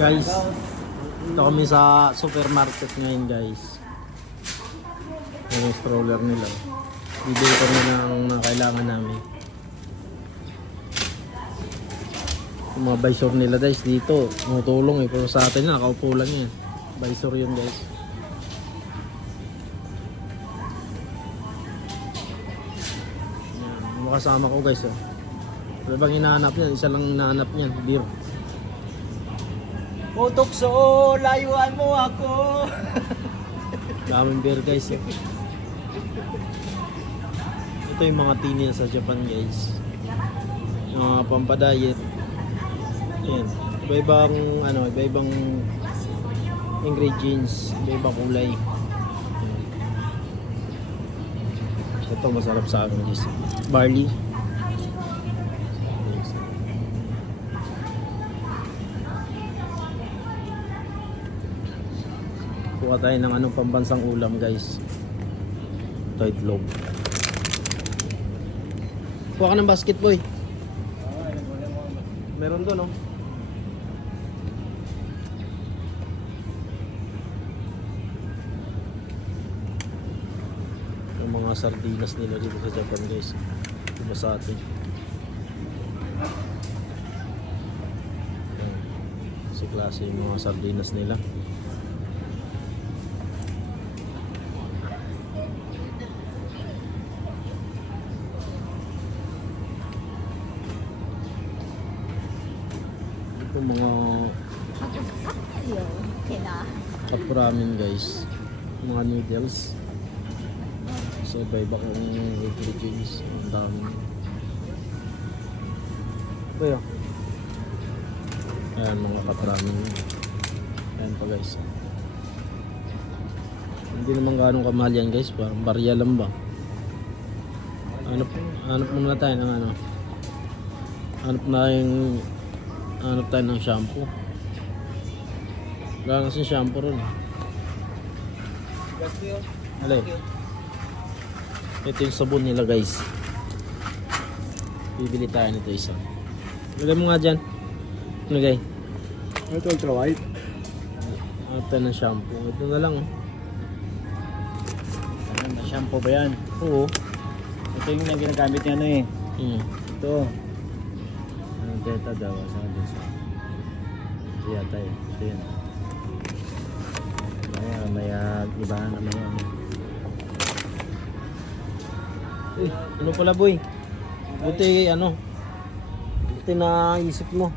Guys, ito kami sa supermarket ngayon guys. Yung stroller nila. Bibili kami ng kailangan namin. Yung mga visor nila guys dito, tumutulong pero sa atin na nakaupo lang yan. Visor yun guys. Yan, yung kasama ko guys oh. Ano bang hinahanap niyan? Isa lang hinahanap niyan, beer. Putukso, layuan mo ako. Daming beer guys eh. Ito yung mga tea nila sa Japan guys. Yung mga pampadayet. Yan. Iba-ibang ano, iba-ibang ingredients, iba-ibang kulay. Yan. Ito masarap sa akin guys. Barley. Kuha tayo ng anong pambansang ulam guys. Ito itlog. Kuha ka ng basket boy. Meron doon oh. Yung mga sardinas nila dito sa Japan guys. Diba sa atin. Kasi klase yung mga sardinas nila. Ito mga cup ramen guys, mga noodles. So iba-iba kong ingredients. Ang dami. Kuya, ayan mga cup ramen. Ayan pa guys. Hindi naman ganong kamahal yan guys, parang barya lang ba. Hanap muna tayo ng ano. Hanap tayo ng shampoo. Wala kasi shampoo ron. Alay. Ito yung sabon nila guys. Bibili tayo nito isa. Lagay mo nga dyan. Lagay. Ito ultra white. Hanap tayo ng shampoo. Ito na lang oh. Shampoo ba yan? Oo. Ito yung ginagamit niya ano eh. Ito. Anong teta daw? Saan din sa? Ito yata eh. Ito yan. May iba naman yan. Ano pala boy? Buti ano? Buti na isip mo.